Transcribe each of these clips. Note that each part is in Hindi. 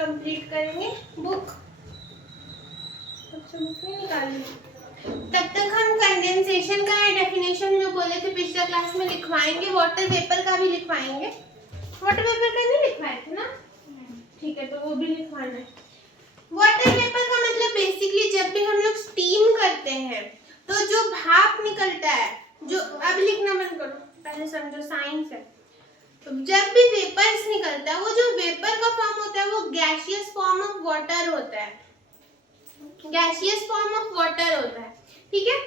कंप्लीट करेंगे बुक। अच्छा बुक नहीं निकाली। तब तक हम कंडेंसेशन का डेफिनेशन जो बोले थे पिछले क्लास में लिखवाएंगे, वाटर वेपर का भी लिखवाएंगे। वाटर वेपर का नहीं लिखवाए थे ना? ठीक है, तो वो भी लिखवाना है। वाटर वेपर का मतलब बेसिकली जब भी हम लोग स्टीम करते हैं तो जो भाप निकलता है, जो अब लिखना मत करो, पहले समझो, साइंस है। तो जब भी वेपर्स निकलता है, वो जो वेपर का फॉर्म होता है वो गैसियस फॉर्म ऑफ वाटर होता है। गैसियस फॉर्म ऑफ वाटर होता है, ठीक है।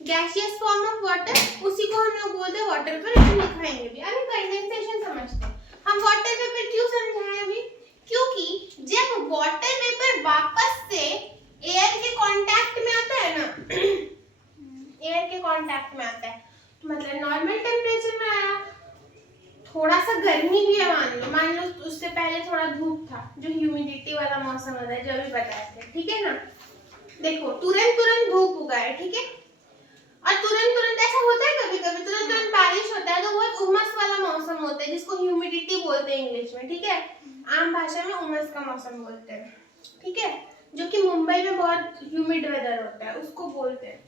गैसियस फॉर्म ऑफ वाटर, उसी को हम लोग बोलते हैं वाटर वेपर। हम लिखवाएंगे भी। अभी कंडेंसेशन समझते हैं। हम वाटर वेपर क्यों समझाएं अभी? क्योंकि जब वाटर वेपर वापस से एयर के कांटेक्ट में आता है ना, एयर के कांटेक्ट में आता है, तो मतलब नॉर्मल टेम्परेचर में आया, थोड़ा सा गर्मी भी है, मान लो उससे पहले थोड़ा धूप था, जो ह्यूमिडिटी वाला मौसम होता है, जो अभी बताए थे, ठीक है ना। देखो तुरंत धूप उगा है, ठीक है, और तुरंत ऐसा होता है, कभी कभी तुरंत बारिश होता है, तो बहुत उमस वाला मौसम होता है, जिसको ह्यूमिडिटी बोलते हैं इंग्लिश में, ठीक है। आम भाषा में उमस का मौसम बोलते हैं, ठीक है, जो कि मुंबई में बहुत ह्यूमिड वेदर होता है, उसको बोलते हैं।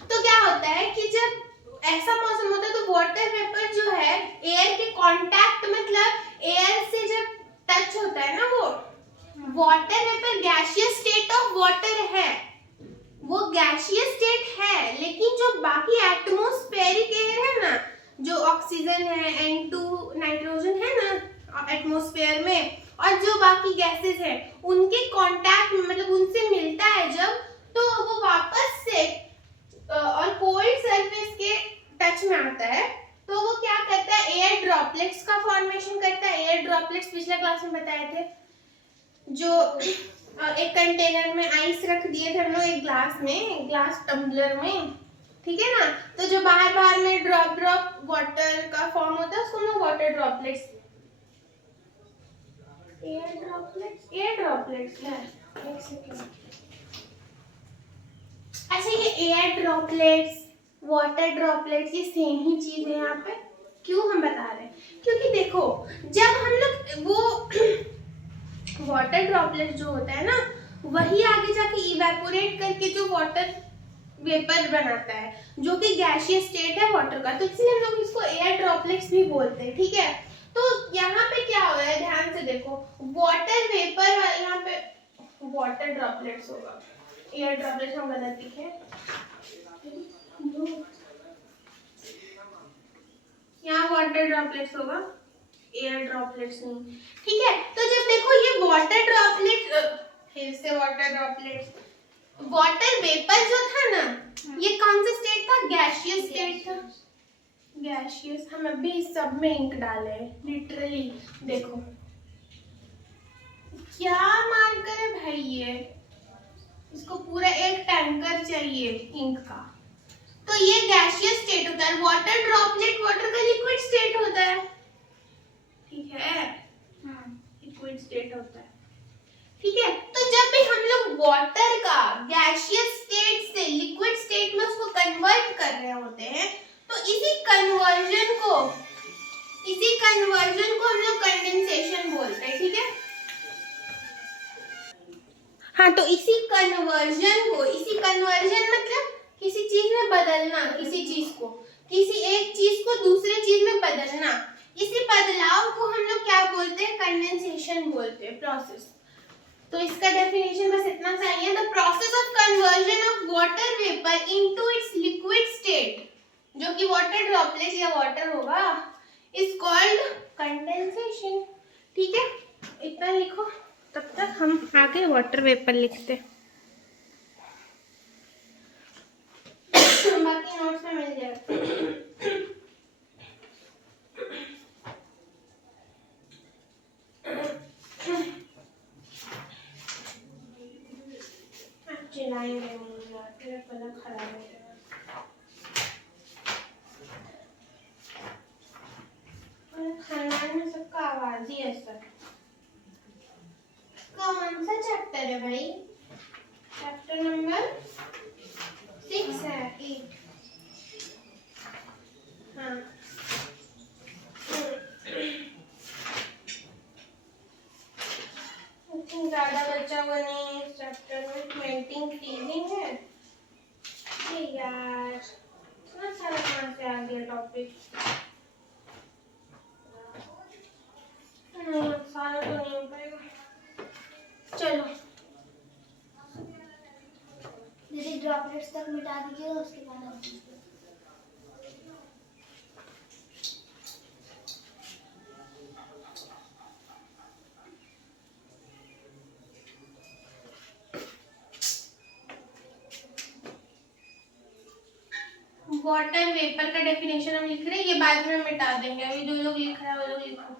तो क्या होता है कि जब ऐसा मौसम होता है तो वाटर वेपर जो है एयर के कांटेक्ट, मतलब एयर से जब टच होता है ना, वो water vapour gaseous state of water है, वो गैसियस स्टेट है। लेकिन जो बाकी एटमॉस्फेरिक एयर है ना, जो ऑक्सीजन है, N2 नाइट्रोजन है ना एटमॉस्फेयर में, और जो बाकी गैसेस है उनके कांटेक्ट में, मतलब उनसे मिलता है जब, तो वो वापस से और कोल्ड सरफेस के टच में आता है, तो वो क्या करता है, एयर ड्रॉपलेट्स का फॉर्मेशन करता है। एयर ड्रॉपलेट्स पिछले क्लास में बताए थे, जो एक कंटेनर में आइस रख दिए थे हम लोग, एक ग्लास में, ग्लास टम्बलर में, ठीक है ना, तो जो बाहर में ड्रॉप वाटर का फॉर्म होता है, उसको हम लोग वाटर ड्रॉपलेट्स, एयर ड्रॉपलेट्स है। एक सेकंड। अच्छा, ये एयर ड्रॉपलेट्स, वाटर ड्रॉपलेट्स, ये सेम ही चीज है यहाँ पे। क्यों हम बता रहे हैं? क्योंकि देखो, जब हम लोग वो वाटर ड्रॉपलेट जो होता है ना, वही आगे जाके इवेपोरेट करके जो वाटर वेपर बनाता है, जो कि गैसियस स्टेट है वाटर का, तो इसलिए हम लोग इसको एयर ड्रॉपलेट्स भी बोलते हैं, ठीक है। तो यहाँ पे क्या हो रहा है, ध्यान से देखो, वाटर वेपर, यहाँ पे वाटर ड्रॉपलेट्स होगा, एयर ड्रॉपलेट्स हम गलत लिखे, यहाँ वाटर ड्रॉपलेट्स होगा, एयर ड्रॉपलेट्स नहीं, ठीक है। तो जब देखो ये वाटर ड्रॉपलेट, फिर से वाटर ड्रॉपलेट्स, वाटर वेपर जो था ना, ये कौन सा स्टेट था, गैसियस स्टेट था। गैसियस, हम अभी सब में इंक डाले हैं लिटरली, देखो क्या मार्कर है भाई, ये इसको पूरा एक टैंकर चाहिए इंक का। तो ये गैसियस स्टेट होता है, वाटर ड्रॉपलेट वाटर का लिक्विड स्टेट होता है, ठीक है, लिक्विड स्टेट होता है, ठीक है। तो जब भी हम लोग वाटर का गैसियस स्टेट से लिक्विड स्टेट में उसको कन्वर्ट कर रहे होते हैं, तो इसी कन्वर्जन को हम लोग कंडेंसेशन बोलते हैं, ठीक है। हाँ, तो इसी कन्वर्जन मतलब किसी चीज में बदलना, किसी एक चीज को दूसरे चीज में बदलना, इसी बदलाव को हम लोग क्या बोलते हैं, कंडेंसेशन बोलते हैं, प्रोसेस। तो इसका डेफिनेशन बस इतना चाहिए, the process of conversion of water vapour into its liquid state, जो कि वाटर ड्रॉपलेट या वाटर होगा, इज कॉल्ड कंडेंसेशन, ठीक है। इतना लिखो, तब तक हम आगे वाटर वेपर लिखते हैं, बाकी नोट्स में मिल जाएगा। दीजिएगा उसके बाद आप दीजिए। वाटर वेपर का डेफिनेशन हम लिख रहे हैं, ये बाद में मिटा देंगे, अभी जो लोग लिख रहे हैं वो लोग लिखो।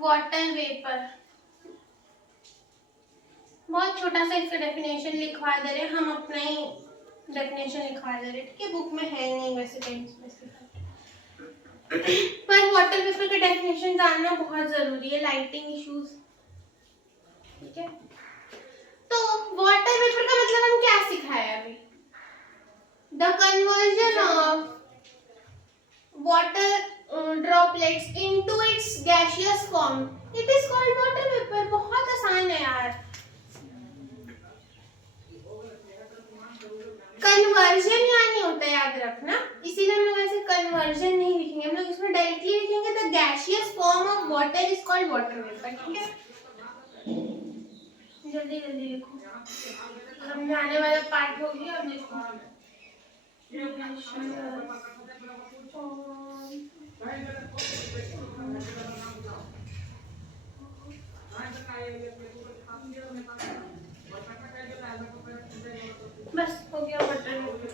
वाटर वेपर बहुत छोटा सा इसका डेफिनेशन लिखवा दे रहे हैं, हम अपना ही डेफिनेशन लिखवा दे रहे हैं, ठीक है, बुक में है नहीं वैसे कहीं स्पेसिफाइड, पर वाटर वेपर का डेफिनेशन जानना बहुत जरूरी है, लाइटिंग इश्यूज, ठीक है। तो वाटर वेपर का मतलब हम क्या सिखाए अभी, the conversion of water droplets into its gaseous form, it is called water vapor। बहुत आसान है यार, कन्वर्जन यहाँ नहीं होता, याद रखना, इसीलिए हम लोग ऐसे कन्वर्जन नहीं लिखेंगे, हम लोग इसमें डायरेक्टली लिखेंगे the gaseous form of water is called water vapour, ठीक है। जल्दी जल्दी लिखो, समझाने वाला पार्ट हो गया, अब लिखो। बस हो गया वाटर वेपर,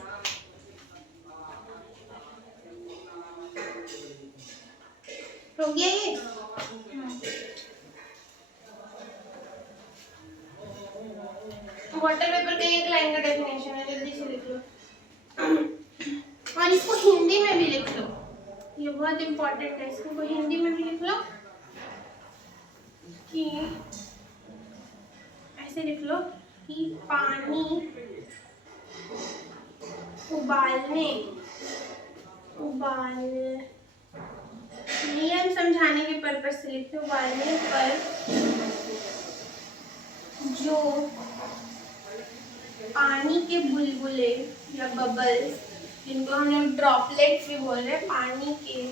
हो गया ये। वाटर वेपर का एक लाइन का डेफिनेशन है, जल्दी से लिख लो, और इसको हिंदी में भी लिख लो, ये बहुत इंपॉर्टेंट है, इसको हिंदी में भी लिख लो कि ऐसे लिख लो कि पानी उबालने नियम समझाने के पर्पज से लिखते, उबालने पर जो पानी के बुलबुले या बबल्स, जिनको हम लोग ड्रॉपलेट्स भी बोल रहे हैं, पानी के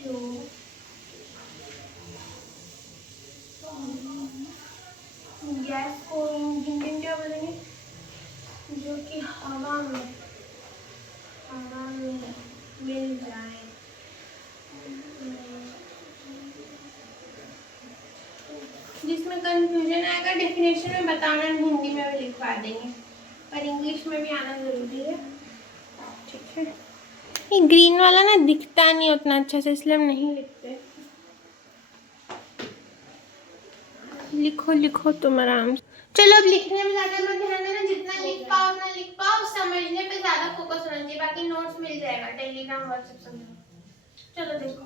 जो गैस को हिंदी क्या बोलेंगे, जो कि हवा में मिल जाए, जिसमें कंफ्यूजन आएगा डेफिनेशन में बताना, हिंदी में भी लिखवा देंगे, पर इंग्लिश में भी आना जरूरी है, ठीक है। ये ग्रीन वाला ना दिखता नहीं उतना अच्छा से, इसलिए हम नहीं लिखते, लिखो लिखो तुम आराम से। चलो अब लिखने में ज्यादा मत ध्यान देना, जितना लिख पाओ उतना लिख पाओ, समझने पे ज्यादा फोकस होना चाहिए, बाकी नोट्स मिल जाएगा टेलीग्राम व्हाट्सएप सब। चलो देखो,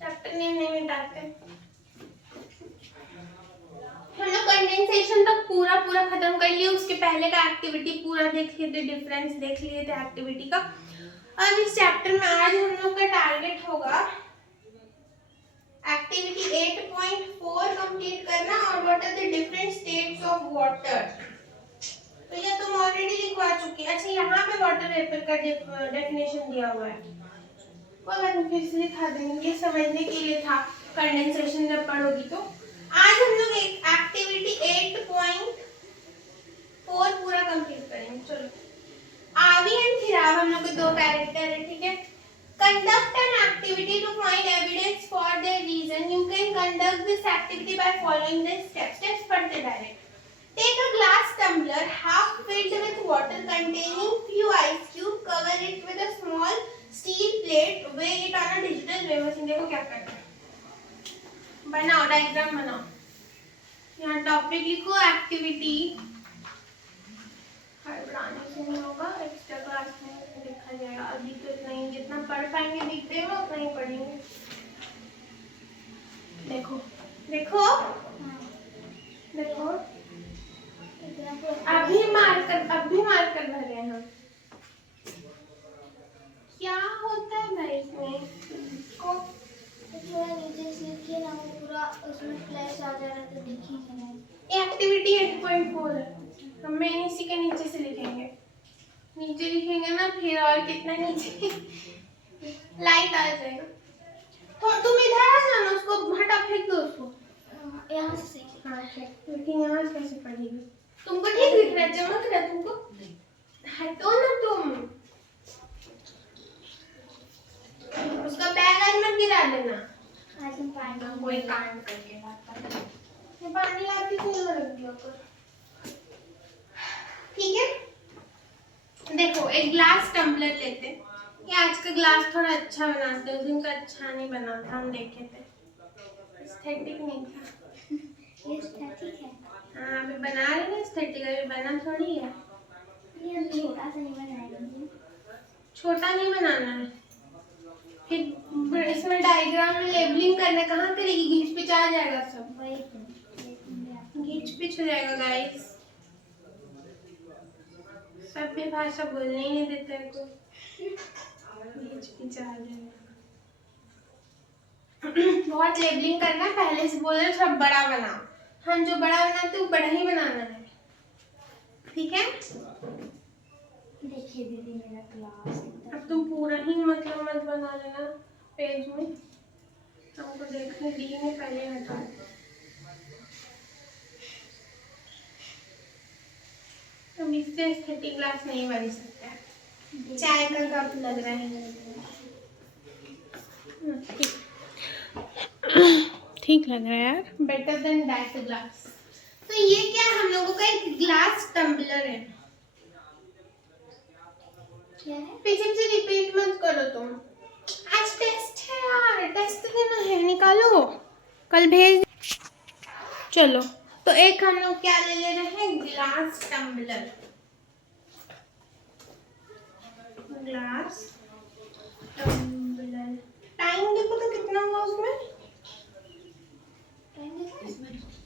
चैप्टर नेम नहीं मिटाते, हम लोग कंडेंसेशन तक पूरा खत्म कर लिए, उसके पहले का एक्टिविटी पूरा देख लिए थे, डिफरेंस देख लिए थे एक्टिविटी का। अब इस चैप्टर में आज हम लोग का टारगेट होगा एक्टिविटी 8.4 कंप्लीट करना, और what are the different states of water, तो ये तुम ऑलरेडी लिखवा चुकी। अच्छा, यहाँ पे वाटर वेपर का डेफिनेशन दिया हुआ है, वो मैं फिर से लिखा देंगे, ये समझने के लिए था, कंडेंसेशन जब पढ़ोगी तो। आज हम लोग एक एक्टिविटी 8.4 पूरा कंप्लीट करेंगे। चलो, आवी एंड खिराव हम लोग के दो कैरेक्टर है, ठीक है। Conduct an activity to find evidence for their reason. You can conduct this activity by following the steps. Steps पढ़ते direct. Take a glass tumbler half filled with water containing few ice cubes. Cover it with a small steel plate. Weigh it on a digital weighing machine. देखो क्या करना है। बनाओ डायग्राम बनाओ। यहाँ टॉपिक लिखो एक्टिविटी। पढ़ाने से नहीं होगा, एक्स्ट्रा क्लास में देखा जाएगा, अभी तो इतना ही, जितना पढ़ पाएंगे दिखते हुए उतना ही पढ़ेंगे। देखो देखो देखो, अभी मार्कर भर रहे हैं हम। क्या होता है भाई इसमें, को थोड़ा नीचे से लिखिए ना, वो पूरा उसमें फ्लैश आ जा रहा है तो देखिए। एक्टिविटी 8.4 है, हम इसी के नीचे से लिखेंगे। नीचे लिखेंगे ना फिर और कितना नीचे लाइट आ जाएगा। तो तुम इधर आ जाना, उसको हटा फेंक दो उसको। यहाँ से सही। हाँ ठीक, लेकिन यहाँ से कैसे पढ़ेगी? तुमको ठीक दिख रहा है, चमक रहा है तुमको? हटो ना तुम, उसका बैग आज मत गिरा देना। आज हम पानी कोई कांड करके लाता है, पानी लाती क्यों रख दिया कर? ठीक है, देखो एक ग्लास टम्बलर लेते हैं। ये आज का ग्लास थोड़ा अच्छा बनाते हैं, उस दिन का अच्छा नहीं बना था, हम देखे थे, एस्थेटिक नहीं था। ये ठीक है। हाँ अभी बना रहे हैं एस्थेटिक, अभी बना थोड़ी है। ये हम छोटा सा नहीं बनाएंगे। छोटा नहीं बनाना है, फिर इसमें डायग्राम में लेबलिंग करना कहाँ करेगी? घिच पिच आ जाएगा सब, वही तो घिच पिच हो जाएगा गाइस। सभ्य भाषा बोलने ही नहीं देते हैं कोई, घिच पिच आ जाएगा। बहुत लेबलिंग करना है, पहले से बोल रहे थोड़ा बड़ा बनाओ। हम जो बड़ा बनाते वो बड़ा ही बनाना है, ठीक है? देखिए दीदी मेरा क्लास। अब तुम पूरा ही मतलब मत बना लेना पेज में, हमको देखने दी में पहले हटा दो। अब इससे एस्थेटिक ग्लास नहीं बन सकता है। चाय का कप लग रहा है, ठीक लग रहा है यार, बेटर देन दैट ग्लास। तो ये क्या हम लोगों का एक ग्लास टम्बलर है। क्या है? पीछे से रिपीट मत करो तुम, आज टेस्ट है यार, टेस्ट देना है, निकालो, कल भेज। चलो तो एक हम लोग क्या ले रहे हैं, glass tumbler. Glass tumbler, time देखो तो कितना हुआ उसमें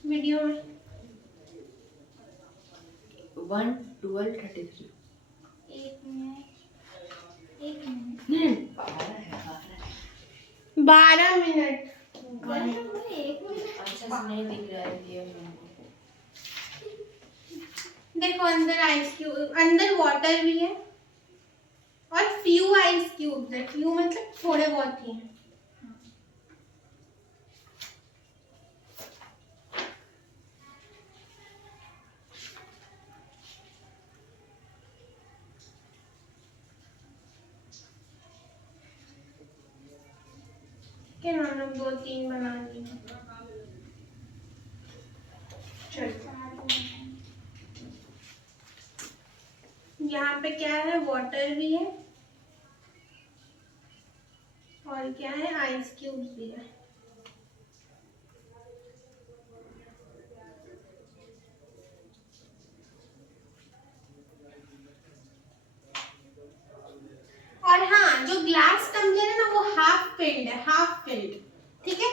वीडियो में, 1:12:33। एक मिनट 12 मिनट। एक मिनट। अच्छा से नहीं दिख रहा है ये हमको। देखो अंदर आइस क्यूब, अंदर वाटर भी है और फ्यू आइस क्यूब्स है, फ्यू मतलब थोड़े बहुत ही हैं। हम लोग 2-3 बना लिए। यहाँ पे क्या है, वाटर भी है और क्या है, आइस क्यूब्स भी है। और हाँ, जो ग्लास टम्बलर है ना वो हाफ फिल्ड है, हाफ फिल्ड, ठीक है?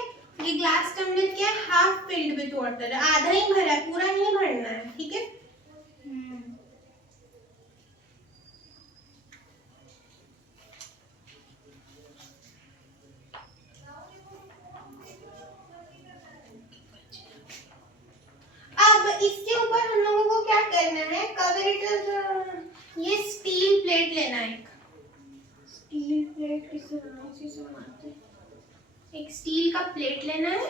ये ग्लास टम्बलर क्या है, हाफ फिल्ड विद वाटर है, आधा ही भरा है, पूरा नहीं भरना है, ठीक है? अब इसके ऊपर हम लोगों को क्या करना है, कवर इट, ये स्टील प्लेट लेना है। स्टील प्लेट किससे बनाते हैं? एक स्टील का प्लेट लेना है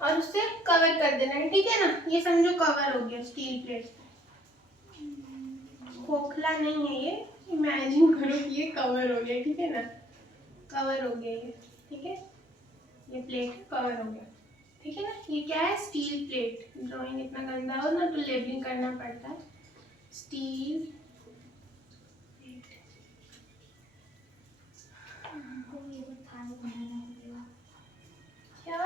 और उससे कवर कर देना है, ठीक है ना? ये समझो कवर हो गया स्टील प्लेट। खोखला नहीं है ये, इमेजिन करो कि ये कवर हो गया, ठीक है ना? कवर हो गया ये, ठीक है? ये प्लेट कवर हो गया, ठीक है ना? ये क्या है, स्टील प्लेट। ड्राइंग इतना गंदा हो ना तो लेबलिंग करना पड़ता है। स्टील प्लेट, क्या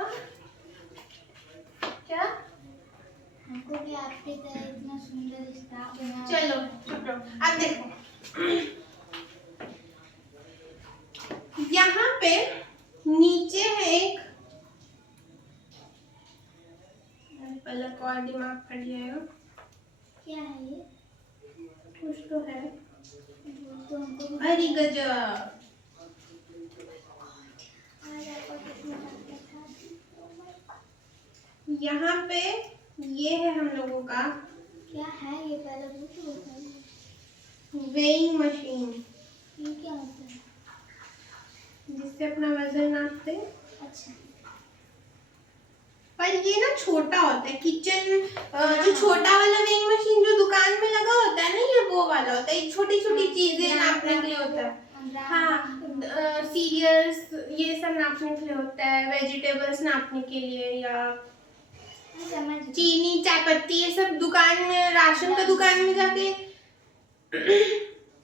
क्या? हमको भी आपकी तरह इतना सुंदर स्टाफ बना। चलो चुप रहो। अब देखो यहाँ पे नीचे है एक, पलक और दिमाग फट जाएगा। क्या है ये? कुछ तो है, तो हमको अरे गजब। यहाँ पे ये है हम लोगों का, क्या है ये? पहले वो तो बताइए। वेइंग मशीन, ये क्या होता है? जिससे अपना वजन नापते हैं। अच्छा। पर ये ना छोटा होता है, किचन जो छोटा वाला वेइंग मशीन जो दुकान में लगा होता है ना, ये वो वाला होता है, छोटी छोटी चीजें नापने के लिए होता है। हाँ, सीरियल्स ये सब नापने के लिए होता है, वेजिटेबल्स नापने के लिए, या समझ गई। चीनी चाय पत्ती ये सब दुकान में, राशन का दुकान में जाके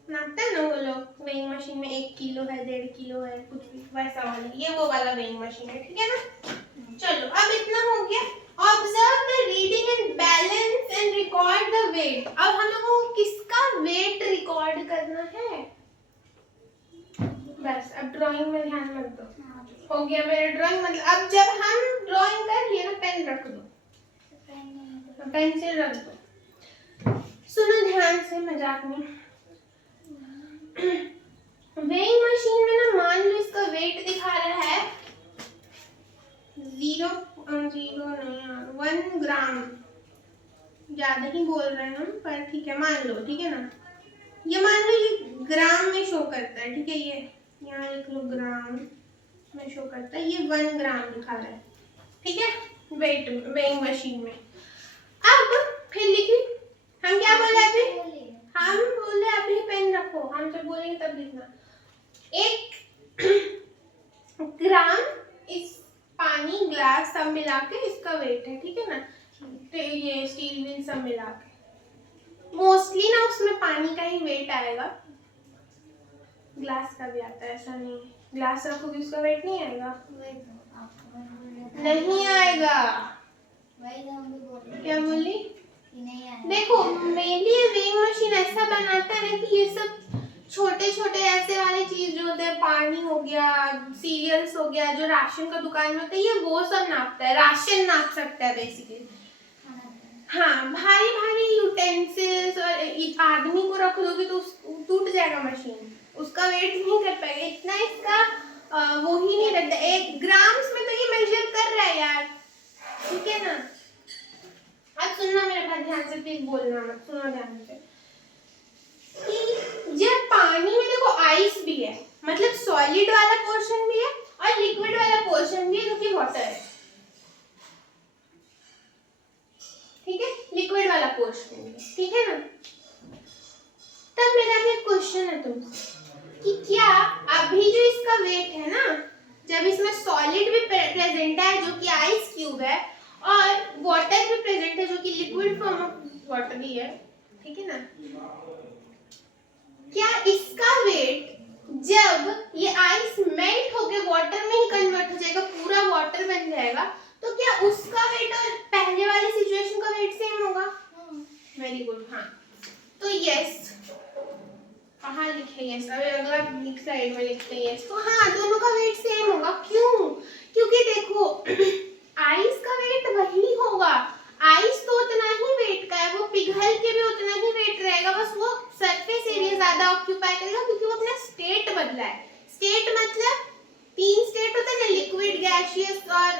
नापता है ना वो लोग। वेइंग मशीन में 1 किलो है, 1.5 किलो है, कुछ भी वैसा वाला, ये वो वाला वेइंग मशीन है, ठीक है ना। चलो अब इतना हो गया। Observe the reading and balance and record the weight. अब हम लोगों को किसका वेट रिकॉर्ड करना है? बस अब ड्राइंग में ध्यान मत दो। हो गया मेरा ड्राइंग, मतलब अब जब हम ड्राइंग कर लिए ना, पेन रख दो, पेंसिल रख दो। सुनो ध्यान से, मजाक नहीं। वेइंग मशीन में ना, मान लो इसका वेट दिखा रहा है 1 ग्राम, ज्यादा ही बोल रहे हैं हम, पर ठीक है मान लो, ठीक है ना। ये मान लो ये ग्राम में शो करता है, ठीक है, ये यहाँ लिख लो ग्राम में शो करता है, ये 1 ग्राम दिखा रहा है, ठीक है, वेट वेइंग मशीन में। अब फिर लिखिए, हम क्या बोले अभी? हम बोले अभी पेन रखो, हम जब बोलेंगे तब लिखना। 1 ग्राम इस पानी ग्लास सब मिला के इसका वेट है, ठीक है ना। तो ये स्टील विल सब मिला के मोस्टली ना उसमें पानी का ही वेट आएगा, ग्लास का भी आता है, ऐसा नहीं है। ग्लास रखोगे उसका वेट नहीं आएगा, नहीं आएगा। क्या बोली? देखो मेनली वेइंग मशीन ऐसा बनाता है ना कि ये सब छोटे छोटे ऐसे वाले चीज जो होते हैं, पानी हो गया, सीरियल्स हो गया, जो राशन का दुकान में होता है, ये वो सब नापता है, राशन नाप सकता है बेसिकली। हाँ, भारी भारी यूटेंसिल्स और आदमी को रख दोगे तो टूट जाएगा मशीन, उसका वेट नहीं कर पाएगा इतना, इसका वो ही नहीं रखता। 1 ग्राम्स में तो ये मेजर कर रहा है यार, ठीक है ना। अब सुनना मेरे बात ध्यान से, प्लीज बोलना मत, सुनो ध्यान से। जब पानी में देखो आइस भी है, मतलब सॉलिड वाला पोर्शन भी है और लिक्विड वाला पोर्शन भी है, जो कि वाटर है, ठीक है, लिक्विड वाला पोर्शन भी, ठीक है ना। तब मेरा एक क्वेश्चन है तुमसे कि क्या अभी जो इसका वेट है ना, जब इसमें सॉलिड भी प्रेजेंट है जो कि आइस क्यूब है, और वाटर भी प्रेजेंट है जो कि लिक्विड फॉर्म ऑफ वाटर ही है, ठीक है ना, क्या इसका वेट जब ये आइस मेल्ट होके वाटर में ही कन्वर्ट हो जाएगा, पूरा वाटर बन जाएगा, तो क्या उसका वेट और पहले वाली सिचुएशन का वेट सेम होगा? Very good. हाँ, तो यस, कहाँ लिखे यस? अब अगला साइड में लिखते हैं यस। तो हाँ, दोनों का वेट सेम होगा। क्यों? क्योंकि देखो आइस का वेट वही होगा, आइस तो उतना ही वेट का है, वो पिघल के भी उतना ही वेट रहेगा, बस वो सरफेस एरिया ज्यादा ऑक्यूपाई करेगा क्योंकि वो अपना स्टेट बदला है। स्टेट मतलब 3 स्टेट होता है ना, लिक्विड, गैसियस और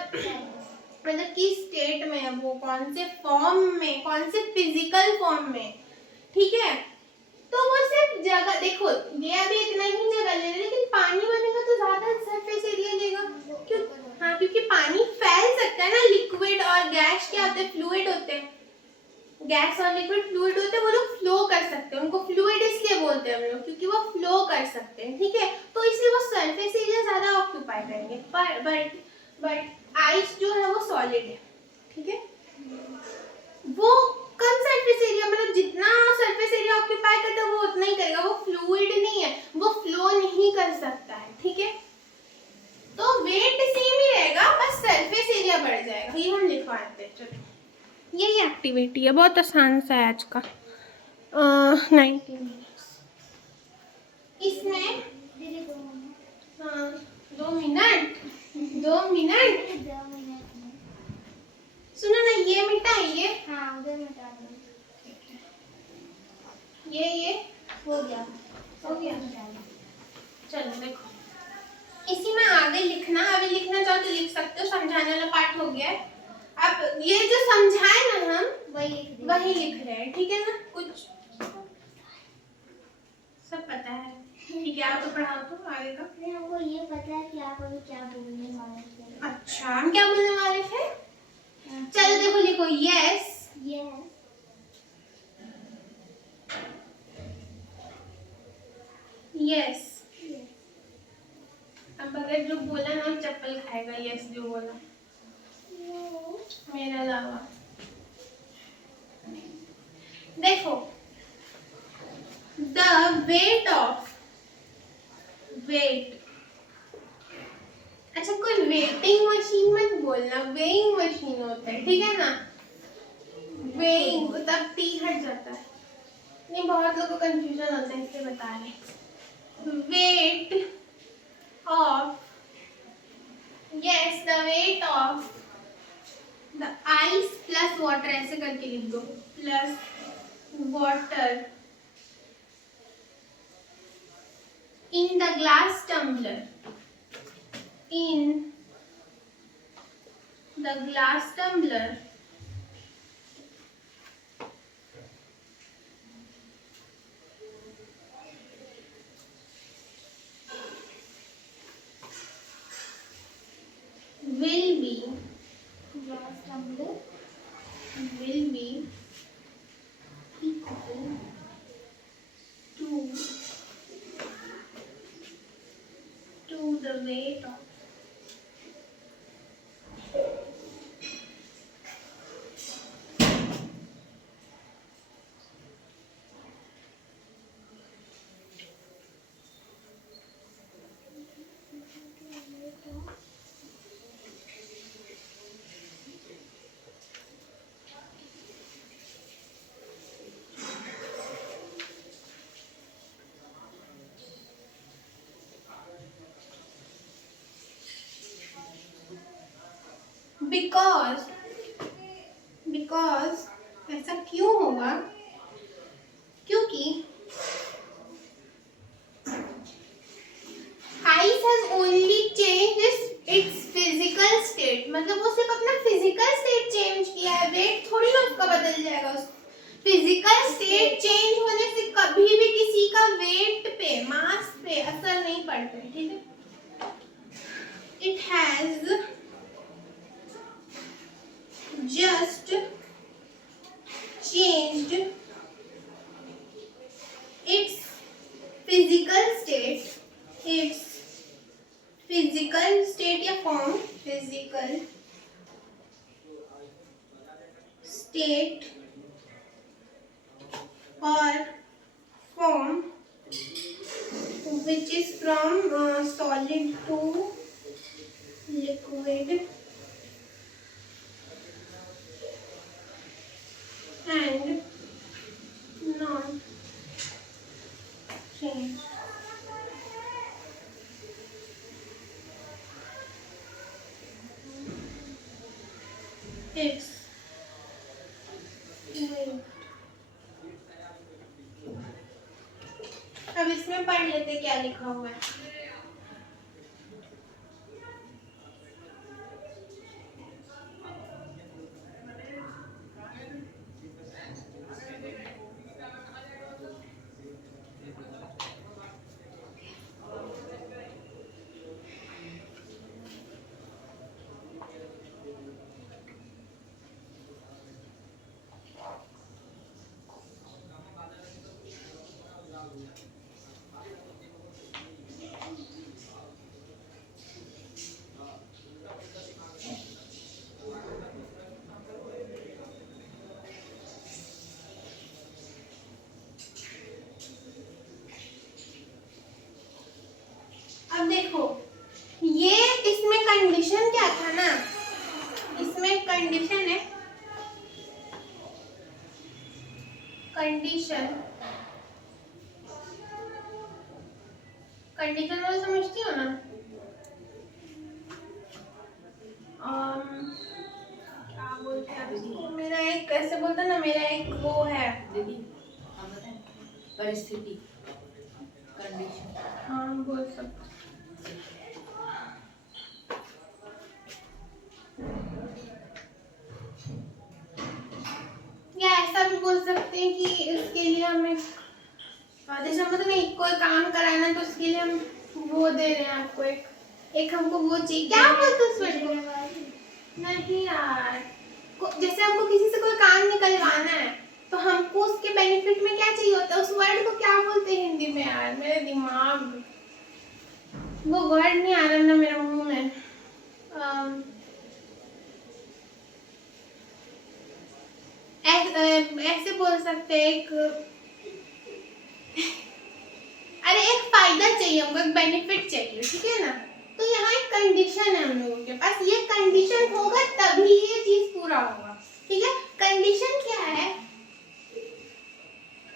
मतलब किस स्टेट में है वो, कौन से फॉर्म में, कौन से फिजिकल फॉर्म में, ठीक है। तो वो सिर्फ जगह, देखो ये अभी इतना ही जगह ले रहा है, लेकिन पानी बनेगा तो ज्यादा सरफेस एरिया लेगा। क्यों? हाँ, क्योंकि पानी फैल सकता है ना, लिक्विड और गैस क्या होते हैं, फ्लूइड होते हैं, गैस और लिक्विड फ्लूइड होते हैं, वो लोग फ्लो कर सकते हैं, उनको फ्लूइड इसलिए बोलते हैं हम लोग क्योंकि वो फ्लो कर सकते हैं, ठीक है। तो इसलिए वो सरफेस एरिया ज्यादा ऑक्यूपाई करेंगे। बट आइस जो है वो सॉलिड है, ठीक है, वो कम सरफेस एरिया, मतलब जितना सरफेस एरिया ऑक्यूपाई करता है वो उतना ही करेगा, वो फ्लूइड नहीं है, वो फ्लो नहीं कर सकता है, ठीक है। तो वेट सेम ही रहेगा, बस सरफेस एरिया बढ़ जाएगा, ये हम लिखवाते हैं। चलो यही एक्टिविटी है, बहुत आसान सा है आज का। 90 मिनट्स इसमें, हाँ 2 मिनट सुनो ना, ये मिटाइए। हाँ, उधर मिटा दो। ये हो गया। चलो देखो, इसी में आगे लिखना, अभी लिखना चाहो तो लिख सकते हो, समझाने वाला पार्ट हो गया है। अब ये जो समझाए ना हम, वही लिख रहे हैं, ठीक है ना। कुछ सब पता है। ठीक है, आप तो पढ़ाओ तो आगे का। नहीं, हमको ये पता है कि आप अभी क्या बोलने वाले थे। अच्छा, हम क्या बोलने वाले थे? चलो देखो, लिखो यस। Yes. यस। Yes. अब अगर जो बोला ना चप्पल खाएगा, यस जो बोला No. मेरा अलावा। देखो, द वेट ऑफ, वेट, अच्छा कोई वेटिंग मशीन मत बोलना, वेइंग मशीन होता है, ठीक है ना? वेइंग तब टी हट जाता है। नहीं, बहुत लोगों को कंफ्यूजन होता है, इसलिए बता रहे। Weight of, yes, the weight of the ice plus water, ऐसे करके लिख दो, plus water in the glass tumbler, in the glass tumbler will be, Glass tumbler. will be equal to the weight of, because, because ऐसा क्यों होगा? क्योंकि ice has only changed its physical state, मतलब वो सिर्फ अपना physical state change किया है, weight थोड़ी ना उसका बदल जाएगा। फिजिकल स्टेट चेंज होने से कभी भी किसी का वेट पे, मास पे असर नहीं पड़ता है, ठीक है? It has just changed its physical state, its physical state या form, physical state or form which is from solid to liquid and not change. Its weight. अब इसमें पढ़ लेते क्या लिखा हुआ है। अब देखो, ये इसमें कंडीशन क्या था ना, इसमें कंडीशन है, कंडीशन, कंडीशन वो समझती हो ना? क्या बोलते हैं इसको? मेरा एक कैसे बोलता ना, मेरा एक वो है दीदी, हम बताएं परिस्थिति, कंडीशन। हाँ बोल सकते, या ऐसा भी बोल सकते हैं कि इसके लिए हमें जैसे मतलब नहीं कोई काम कराना तो उसके लिए हम वो दे रहे हैं आपको एक हमको वो चाहिए, क्या बोलते हैं उस वर्ड को? नहीं यार, जैसे हमको किसी से कोई काम निकलवाना है तो हमको उसके बेनिफिट में क्या चाहिए होता है, उस वर्ड को क्या बोलते हैं हिंदी में यार? मेरे दिमाग वो वर्ड नहीं आ रहा ना मेरे मुंह में। ऐसे बोल सकते हैं एक अरे एक फायदा चाहिए हमको, एक बेनिफिट चाहिए, ठीक है ना? तो यहाँ एक कंडीशन है हम लोगों के पास, ये कंडीशन होगा तभी ये चीज पूरा होगा, ठीक है? कंडीशन क्या है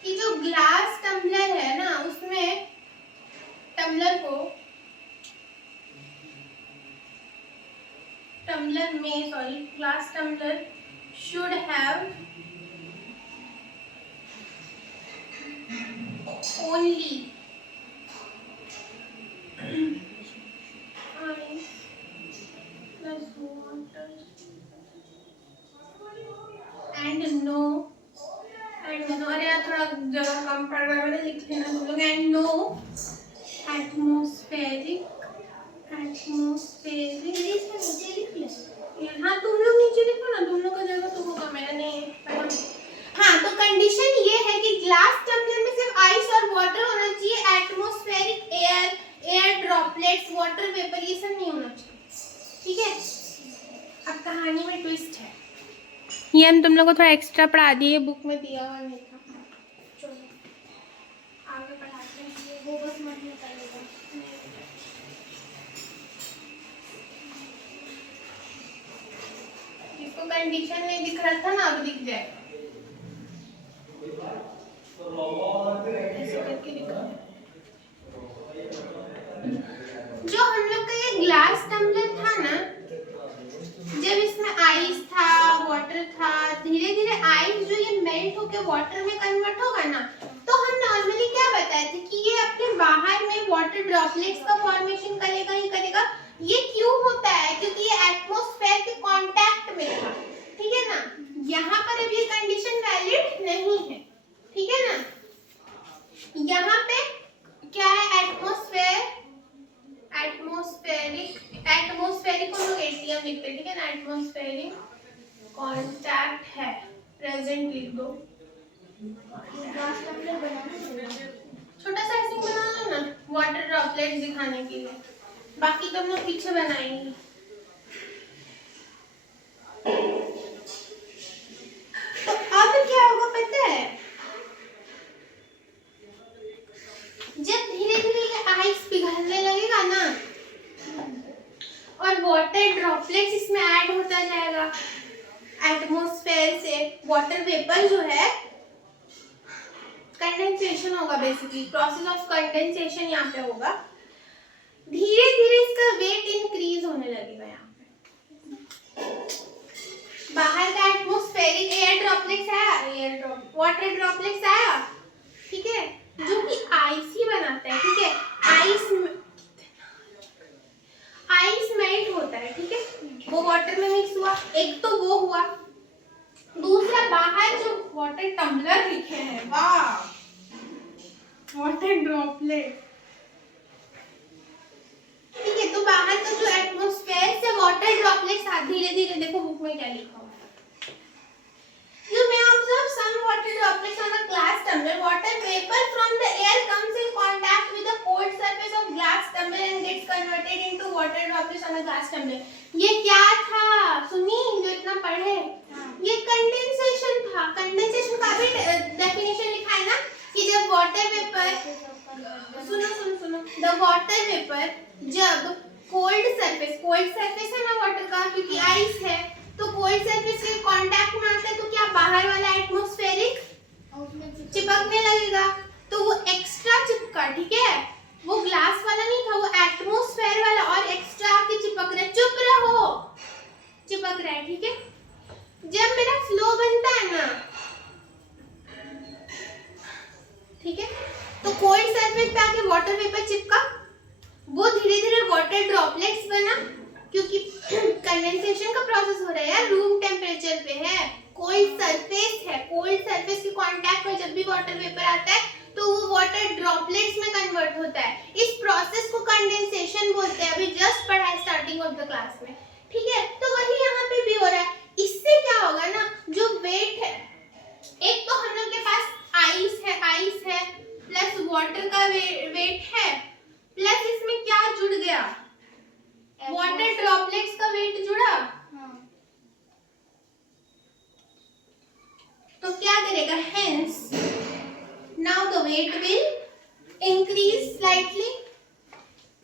कि जो ग्लास टम्बलर है ना उसमें टम्बलर में glass tumbler should have only ice plus water and no अरे यार थोड़ा जगह कम पड़ रहा है, मैंने लिख लेना तुम लोग, and no atmospheric हाँ तुम लोग नीचे लिखो ना, तुम लोग का जगह तो होगा, मेरा नहीं है। हाँ तो कंडीशन ये है कि ग्लास टम्बलर में सिर्फ आइस और वाटर होना चाहिए, atmospheric air droplets, water vapour ये सब नहीं होना चाहिए, ठीक है? अब कहानी में ट्विस्ट है, ये हम तुम लोग को थोड़ा एक्स्ट्रा पढ़ा दिए, बुक में दिया हुआ नहीं था। चलो आगे पढ़ाते हैं, वो बस मन में करेगा। जिसको कंडीशन नहीं दिख रहा था ना अब दिख जाएगा, ऐसे करके लिखो। जो हम लोग का ये ग्लास टम्बलर था ना, जब इसमें आइस था, वाटर था, धीरे धीरे आइस जो ये मेल्ट होके वाटर में कन्वर्ट होगा ना, तो हम नॉर्मली क्या बताए थे कि ये अपने बाहर में वाटर ड्रॉपलेट्स का फॉर्मेशन करेगा ही करेगा। ये क्यों होता है? क्योंकि ये एटमॉस्फेयर के कांटेक्ट में था, ठीक है ना? यहाँ पर अभी ये कंडीशन वैलिड नहीं है, ठीक है ना? यहाँ पे क्या है? एटमॉस्फेरिक हम लोग एटीएम लिखते हैं, ठीक है ना? एटमॉस्फेरिक कांटेक्ट है, प्रेजेंट लिख दो। ग्लास टम्बलर बनाना है, छोटा सा ऐसे बना लो ना वाटर ड्रॉपलेट्स दिखाने के लिए, बाकी तो हम लोग पीछे बनाएंगे। तो अब क्या होगा पता है? जब धीरे धीरे ये आइस पिघलने लगेगा ना और वाटर ड्रॉपलेट्स इसमें ऐड होता जाएगा, एटमॉस्फेयर से वाटर वेपर जो है, कंडेंसेशन होगा, बेसिकली प्रोसेस ऑफ कंडेंसेशन यहाँ पे होगा। धीरे धीरे इसका वेट इंक्रीज होने लगेगा। यहाँ पे बाहर का एटमॉस्फेरिक एयर ड्रॉपलेट्स आया, वाटर ड्रॉपलेट्स आया, ठीक है, जो कि आइस ही बनाता है, ठीक है? आइस मेल्ट होता है, ठीक है? वो वाटर में मिक्स हुआ, एक तो वो हुआ, दूसरा बाहर जो वाटर टम्बलर लिखे हैं, वाह, वाटर ड्रॉपलेट, ठीक है? तो बाहर का जो एटमॉस्फेयर से वाटर ड्रॉपलेट्स धीरे धीरे, देखो बुक में क्या लिखा हुआ है, You may observe some water droplets on a glass tumbler. Water vapor from the air comes in contact with the cold surface of glass tumbler and gets converted into water droplets on a glass tumbler. ये क्या था? सुनी जो इतना पढ़े? ये कंडेंसेशन था। कंडेंसेशन का भी डेफिनेशन लिखा है ना कि जब वाटर वेपर, सुनो, the water vapor जब कोल्ड सरफेस है ना वाटर का, क्योंकि आइस है, तो कोल्ड सरफेस के कांटेक्ट में आता है तो क्या बाहर वाला एटमॉस्फेरिक चिपकने लगेगा, तो वो एक्स्ट्रा चिपका, ठीक है? वो ग्लास वाला नहीं था, वो एटमॉस्फेयर वाला और एक्स्ट्रा आके चिपक रहा है। चुप रहो, चिपक रहा है, ठीक है? जब मेरा फ्लो बनता है ना, ठीक है, तो कोल्ड सरफेस पे आके वाटर वेपर चिपका, वो धीरे धीरे वाटर ड्रॉपलेट्स बना, क्योंकि कंडेंसेशन का प्रोसेस हो रहा है यार, रूम टेम्परेचर पे है, कोल्ड सरफेस है, कोल्ड सरफेस के कांटेक्ट में जब भी वाटर वेपर आता है तो वो वाटर ड्रॉपलेट्स में कन्वर्ट होता है। इस प्रोसेस को कंडेंसेशन बोलते हैं, अभी जस्ट पढ़ा है स्टार्टिंग ऑफ द क्लास में, ठीक है। तो वही यहाँ पे भी हो रहा है। इससे क्या होगा ना, जो वेट है, एक तो हम लोग के पास आइस है प्लस वाटर का वेट है, प्लस इसमें क्या जुड़ गया, वाटर ड्रॉपलेट्स का वेट जुड़ा। हाँ। तो क्या करेगा, hence now the weight will increase slightly,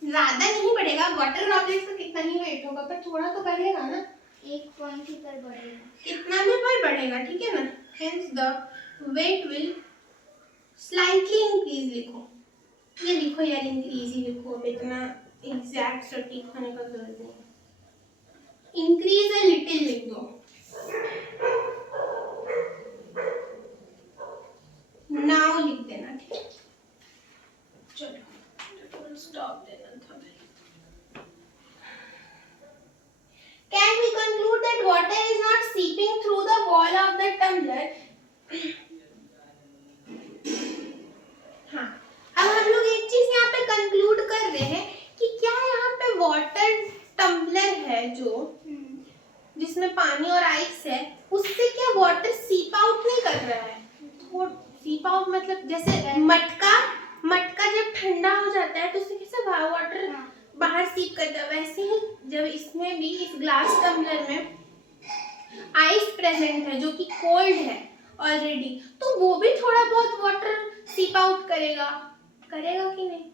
ज्यादा नहीं बढ़ेगा, वाटर ड्रॉपलेट्स का कितना ही वेट होगा पर थोड़ा तो बढ़ेगा ना, 1 पॉइंट ही पर बढ़ेगा, कितना भी पर बढ़ेगा, ठीक है ना। Hence the weight will slightly increase, लिखो ये, लिखो यार इंक्रीज ही लिखो, अब इतना एग्जैक्ट सटीक होने का जरूरत नहीं है, इंक्रीज अ लिटिल लिख दो, नाउ लिख देना, ठीक है। चलो स्टॉप देना था। Can we conclude that water is not seeping through the wall of the tumbler? हाँ, अब हम लोग एक चीज यहाँ पे कंक्लूड कर रहे हैं कि क्या यहाँ पे वाटर टम्बलर है जो जिसमें पानी और आइस है, उससे क्या वाटर सीप आउट नहीं कर रहा है। वो सीप आउट मतलब जैसे मटका जब ठंडा हो जाता है तो उससे कैसे वाटर बाहर सीप करता है, वैसे ही जब इसमें भी इस ग्लास टम्बलर में आइस प्रेजेंट है जो कि कोल्ड है ऑलरेडी, तो वो भी थोड़ा बहुत वाटर सीप आउट करेगा कि नहीं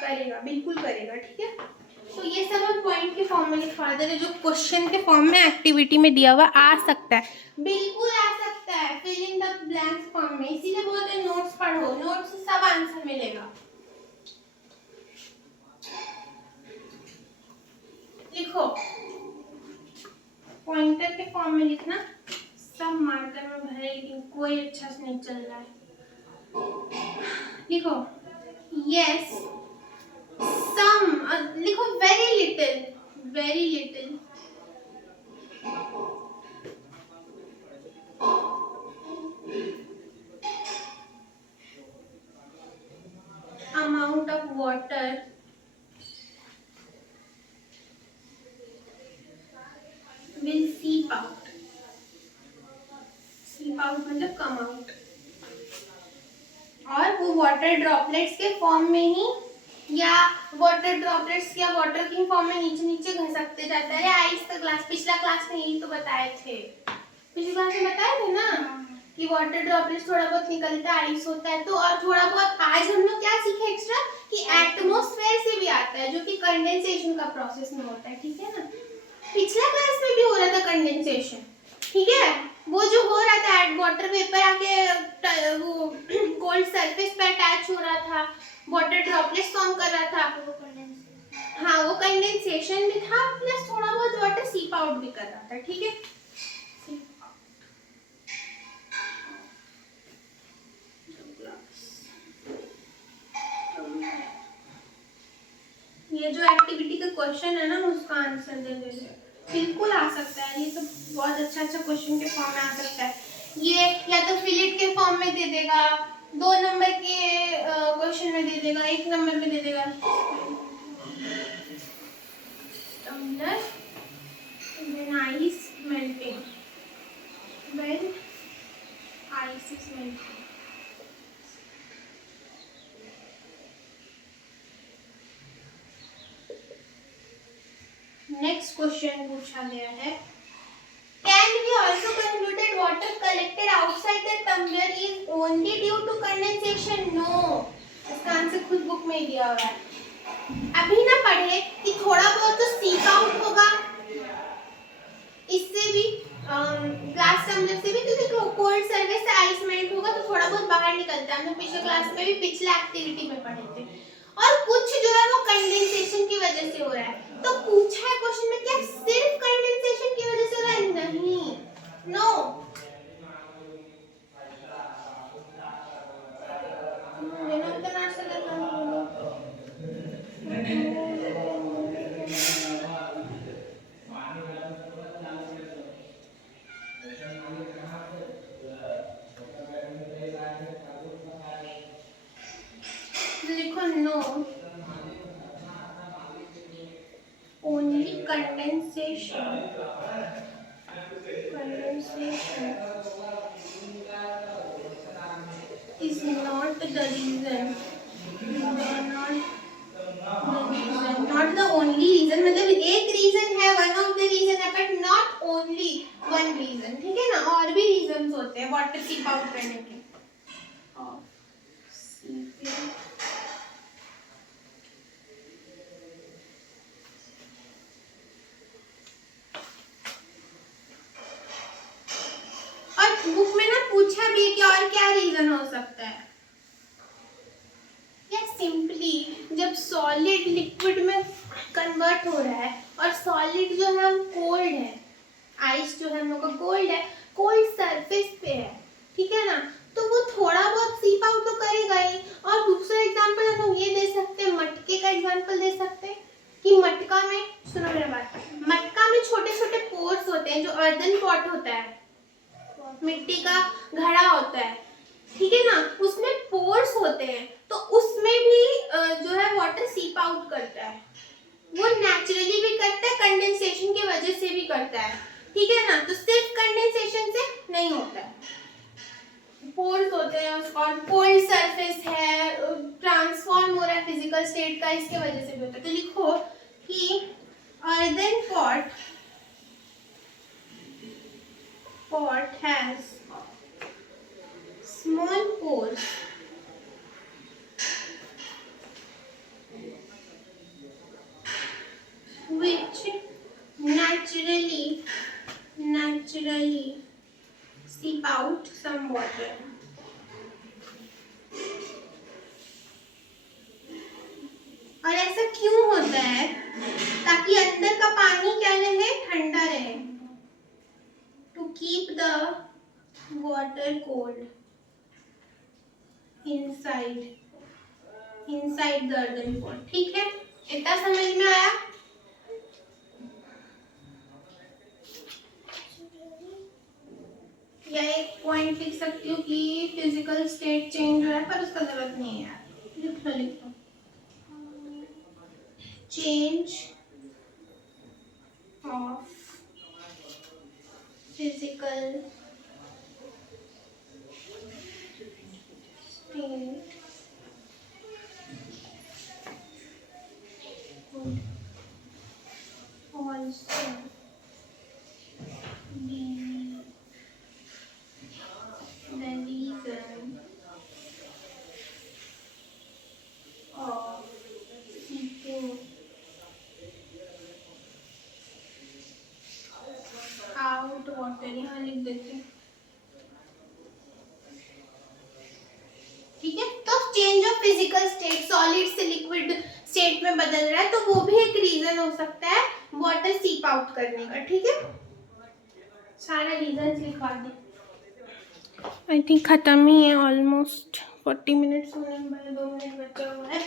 करेगा, बिल्कुल करेगा, ठीक है। तो ये सब हम पॉइंट के फॉर्म में लिखवा दे रहे, जो क्वेश्चन के फॉर्म में एक्टिविटी में दिया हुआ आ सकता है, बिल्कुल आ सकता है, fill in the blanks form में, इसीलिए बोलते हैं नोट्स पढ़ो, नोट्स से सब आंसर मिलेगा। लिखो, पॉइंटर के फॉर्म में लिखना, सब मार्कर में भरे, लेकिन कोई अच्छा से नहीं चल रहा है। लिखो यस, सम, लिखो very little, amount of water will seep out मतलब come out, और वो वाटर ड्रॉपलेट्स के फॉर्म में ही, या वाटर ड्रॉपलेट्स या वाटर की फॉर्म में नीचे नीचे घसकते जाता है। आइस का ग्लास, पिछला क्लास में यही तो बताए थे, पिछली क्लास में बताए थे ना कि वाटर ड्रॉपलेट्स थोड़ा बहुत निकलता है, आइस होता है। तो और थोड़ा बहुत आज हम लोग क्या सीखे एक्स्ट्रा, कि एटमॉस्फेयर से भी आता है, जो कि कंडेंसेशन का प्रोसेस में होता है, ठीक है ना। पिछला क्लास में भी हो रहा था कंडेंसेशन, ठीक है, वो जो हो रहा था वाटर वेपर आके वो कोल्ड सरफेस पे अटैच हो रहा था, वाटर ड्रॉपलेट्स फॉर्म कर रहा था, हाँ वो कंडेंसेशन भी था, प्लस थोड़ा बहुत वाटर सीप आउट भी कर रहा था, ठीक है। ये जो एक्टिविटी का क्वेश्चन है ना, उसका आंसर दे दे, बिल्कुल आ सकता है, ये तो बहुत अच्छा क्वेश्चन के फॉर्म में आ सकता है। ये या तो फिलिट के फॉर्म में दे देगा, 2 नंबर के क्वेश्चन में दे देगा, 1 नंबर में दे देगा। tumbler when ice melting, when ice is melting। Next question पूछा गया है, can we also conclude that water collected outside the tumbler is only due to condensation? No, इसका आंसर खुद बुक में दिया हुआ है। अभी ना पढ़े कि थोड़ा बहुत तो सीप आउट होगा इससे भी, ग्लास टम्बलर से भी, क्योंकि कोल्ड सरफेस से आइस मेल्ट होगा तो थोड़ा बहुत बाहर निकलता है। हम पिछले क्लास में भी पिछले एक्टिविटी में पढ़े थे। और कुछ जो है वो कंडेंसेशन की वजह से हो रहा है। तो पूछा है क्वेश्चन में, क्या सिर्फ कंडेंसेशन की वजह से हो रहा है? नहीं, no. only condensation is not the reason, not the only reason, मतलब एक reason है, one of the reason है, but not only one reason, ठीक है ना, और भी reasons होते हैं water seep out करने के। और बुक में ना पूछा भी है कि और क्या रीजन हो सकता है, या सिंपली जब सॉलिड लिक्विड में कन्वर्ट हो रहा है और सॉलिड जो है वो कोल्ड है, आइस जो है हम लोग का कोल्ड है, कोल्ड सरफेस पे है, ठीक है ना, तो वो थोड़ा बहुत सीप आउट तो करेगा ही। और दूसरा एग्जांपल हम लोग ये दे सकते हैं, मटके का एग्जांपल दे सकते हैं कि मटका में, सुनो मेरा बात, मटका में छोटे छोटे पोर्स होते हैं, जो अर्दन पॉट होता है, मिट्टी का घड़ा होता है, ठीक है ना, उसमें पोर्स होते हैं, तो उसमें भी जो है वाटर सीप आउट करता है, वो नेचुरली भी करता है, कंडेंसेशन की वजह से भी करता है, ठीक है ना, तो सिर्फ कंडेंसेशन से नहीं होता है, पोर्स होते हैं, और कोल्ड सरफेस है, ट्रांसफॉर्म हो रहा है फिजिकल स्टेट का, इसके वजह से भी होता है। तो लिखो कि earthen pot has small pores which naturally seep out some water. और ऐसा क्यों होता है? ताकि अंदर का पानी क्या रहे, ठंडा रहे, to keep the water cold inside the earthen pot, ठीक है, इतना समझ में आया? या एक पॉइंट लिख सकती हूँ कि फिजिकल स्टेट चेंज हो रहा है, पर उसका जरूरत नहीं है यार, लिख लो change of physical state also be the reason of seeping out water, यहाँ लिख देते हैं, ठीक है। तो change of physical state, solid से लिक्विड स्टेट में बदल रहा है, तो वो भी एक रीजन हो सकता है वाटर सीप आउट करने का, ठीक है। सारा रीजन लिखवा दे। आई थिंक खत्म ही है, ऑलमोस्ट 40 मिनट्स होने में 2 मिनट बचा हुआ है।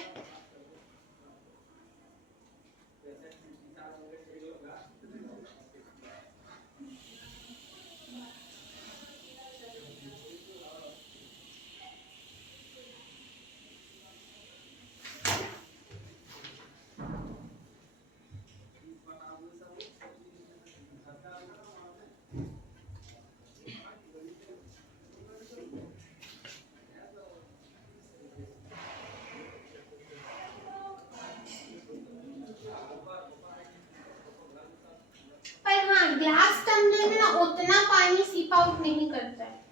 पर हाँ, ग्लास टम्बलर में ना उतना पानी सीप आउट नहीं करता है।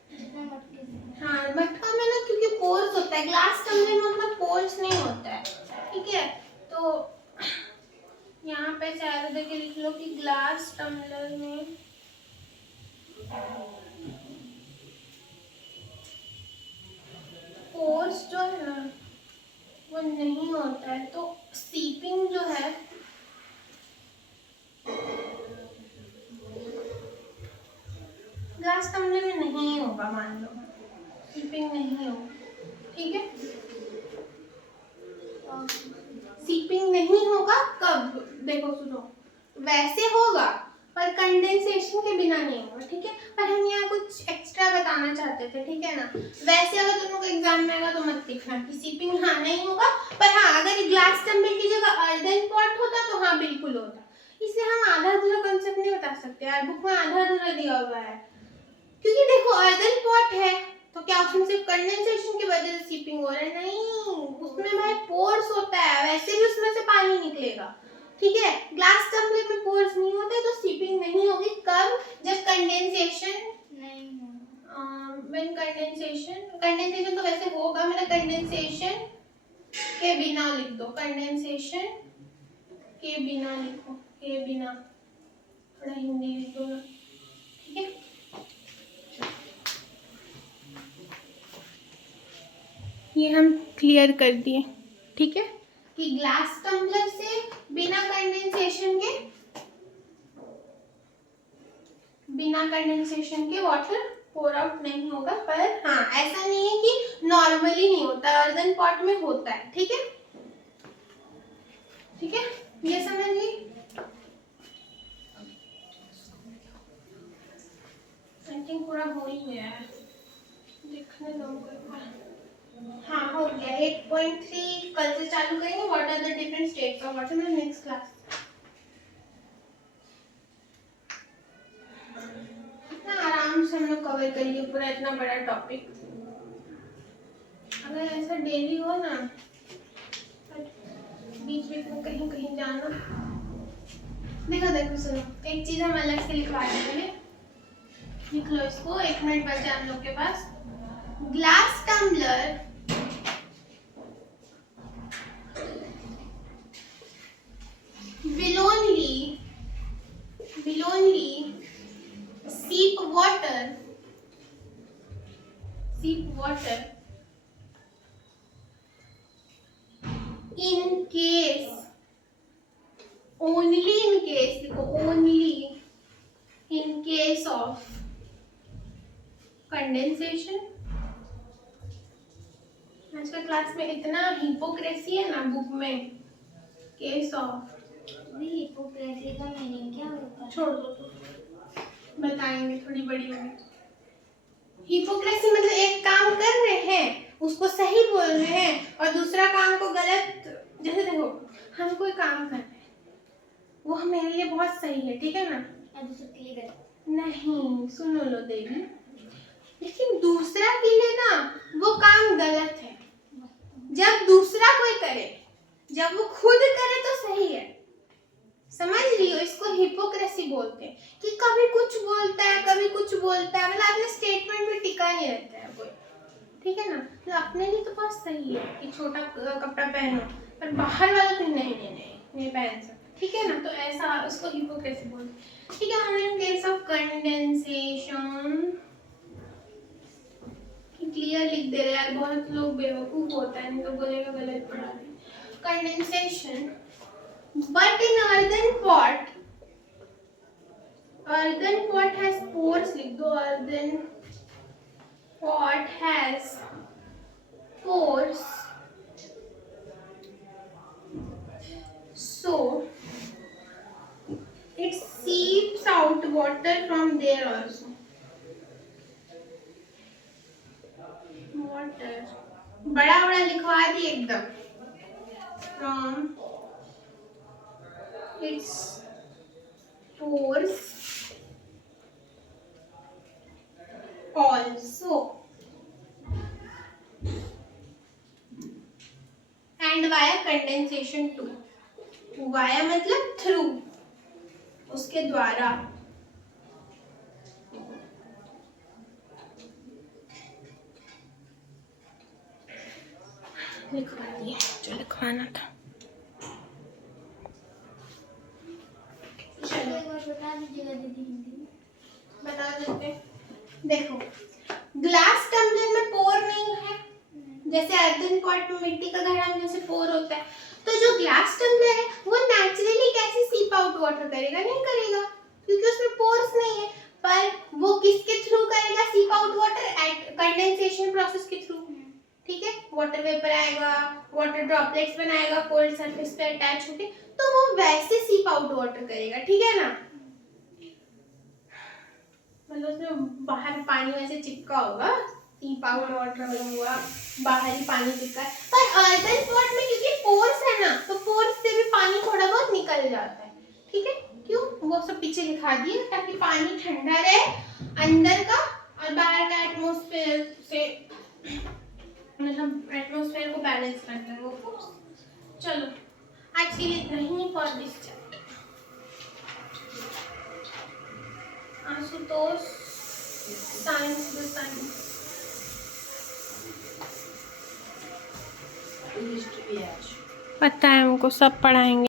हाँ, मटका में ना क्योंकि पोर्स होता है, ग्लास टम्बलर में उतना पोर्स नहीं होता है, ठीक है। तो यहाँ पे शायद देखे लिख लो कि ग्लास टम्बलर में पोर्स जो है ना वो नहीं होता है, तो सीपिंग जो है ग्लास टम्बलर में नहीं होगा, मान लो सीपिंग नहीं होगा, ठीक है। सीपिंग नहीं होगा कब, देखो सुनो, वैसे होगा पर कंडेंसेशन के बिना नहीं होगा, ठीक है। पर हम यहाँ कुछ एक्स्ट्रा बताना चाहते थे, ठीक है ना। वैसे अगर तुम लोग एग्जाम में आएगा तो मत लिखना कि सीपिंग हाँ नहीं होगा, पर हाँ अगर ग्लास टम्बलर की जगह अर्दन पॉट होता तो हाँ बिल्कुल होता। इसलिए हम आधा अधूरा कंसेप्ट नहीं बता सकते यार, बुक में आधा अधूरा दिया हुआ है। क्योंकि देखो अर्दन पॉट है तो क्या उसमें सिर्फ कंडेंसेशन की वजह से सीपिंग हो रहा है? नहीं, उसमें भाई पोर्स होता है, वैसे भी उसमें से पानी निकलेगा, ठीक है। ग्लास टम्बलर में पोर्स नहीं होते तो सीपिंग नहीं होगी। कब? जब कंडेंसेशन नहीं व्हेन कंडेंसेशन तो वैसे होगा, मैंने कंडेंसेशन के बिना लिख दो, कंडेंसेशन के बिना लिखो, के बिना, थोड़ा हिंदी लिख दो, ठीक है। ये हम क्लियर कर दिए, ठीक है, कि ग्लास टम्बलर से बिना कंडेंसेशन के वाटर पोर आउट नहीं होगा। पर हाँ, ऐसा नहीं है कि नॉर्मली नहीं होता, अर्दन पॉट में होता है, ठीक है, ठीक है, ये समझिए। आई थिंक पूरा हो ही गया है, देखने दो मुझे। हाँ हो गया। 8.3 कल से चालू करेंगे, what are the different states of water in next class. इतना आराम से हम लोग कवर कर लिए पूरा इतना बड़ा टॉपिक। अगर ऐसा डेली हो ना, बीच बीच में कहीं कहीं जाना। देखो सुनो, एक चीज हम अलग से लिखवा देते हैं, लिख लो इसको, 1 मिनट बचा हम लोग के पास। Glass tumbler will only seep water in case, only in case of condensation। आज का क्लास में इतना हिपोक्रेसी है ना बुक में, केस ऑफ। हिपोक्रेसी का मीनिंग क्या होता है? छोड़ दो तो बताएंगे, थोड़ी बड़ी होगी। हिपोक्रेसी मतलब एक काम कर रहे हैं उसको सही बोल रहे हैं और दूसरा काम को गलत। जैसे देखो, हम कोई काम कर रहे हैं, वो मेरे लिए बहुत सही है, ठीक है ना, और दूसरे के लिए गलत। नहीं सुनो लो देवी, लेकिन दूसरा के लिए ना वो काम गलत है। जब दूसरा कोई करे, जब वो खुद करे तो सही है, समझ लियो। इसको हिपोक्रेसी बोलते हैं कि कभी कुछ बोलता है कभी कुछ बोलता है, मतलब अपने स्टेटमेंट में टिका नहीं रहता है कोई, ठीक है ना। तो अपने लिए तो बहुत सही है कि छोटा कपड़ा पहनो, पर बाहर वाला तो नहीं पहन सकते, ठीक है ना। तो ऐसा उसको हिपोक्रेसी बोलते हैं, ठीक है। In case of condensation clear लिख दे रहे यार, बहुत लोग बेवकूफ होता है, इनको बोलेगा गलत पढ़ा रहे। Condensation, but in earthen pot has pores, लिख दो, earthen pot has pores, so it seeps out water from there also। water बड़ा बड़ा लिखवा दी एकदम, from its pores also and via condensation too। via मतलब through, उसके द्वारा। लिखवा दिया जो लिखवाना था। एक बार बता दीजिएगा दीदी हिंदी में। बता देते, देखो ग्लास टम्बलर में पोर नहीं है, जैसे अर्दन पॉट में मिट्टी का घड़ा में जैसे पोर होता है, तो जो ग्लास टम्बलर है वो नेचुरली कैसे सीप आउट वाटर करेगा? नहीं करेगा, क्योंकि उसमें पोर्स नहीं है। पर वो किसके थ्रू करेगा seep out water? At condensation process के थ्रू, ठीक है। वाटर वेपर आएगा, वाटर ड्रॉपलेट्स बनाएगा कोल्ड सरफेस पे अटैच होके, तो वो वैसे सीप आउट वाटर करेगा, ठीक है ना। मतलब उसमें बाहर पानी वैसे चिपका होगा, सीप आउट वाटर हुआ, बाहर ही पानी चिपका है। पर अर्दन पॉट में क्योंकि पोर्स है ना, तो पोर्स से भी पानी थोड़ा बहुत निकल जाता है, ठीक है। सब पीछे लिखा दिए ताकि पानी ठंडा रहे अंदर का और बाहर का एटमॉस्फेयर से, मतलब एटमॉस्फेयर को बैलेंस करता है वो फोर्स। चलो आज के लिए इतना ही for this chapter. Ashutosh science history भी है आज। पता है हमको, सब पढ़ाएंगे।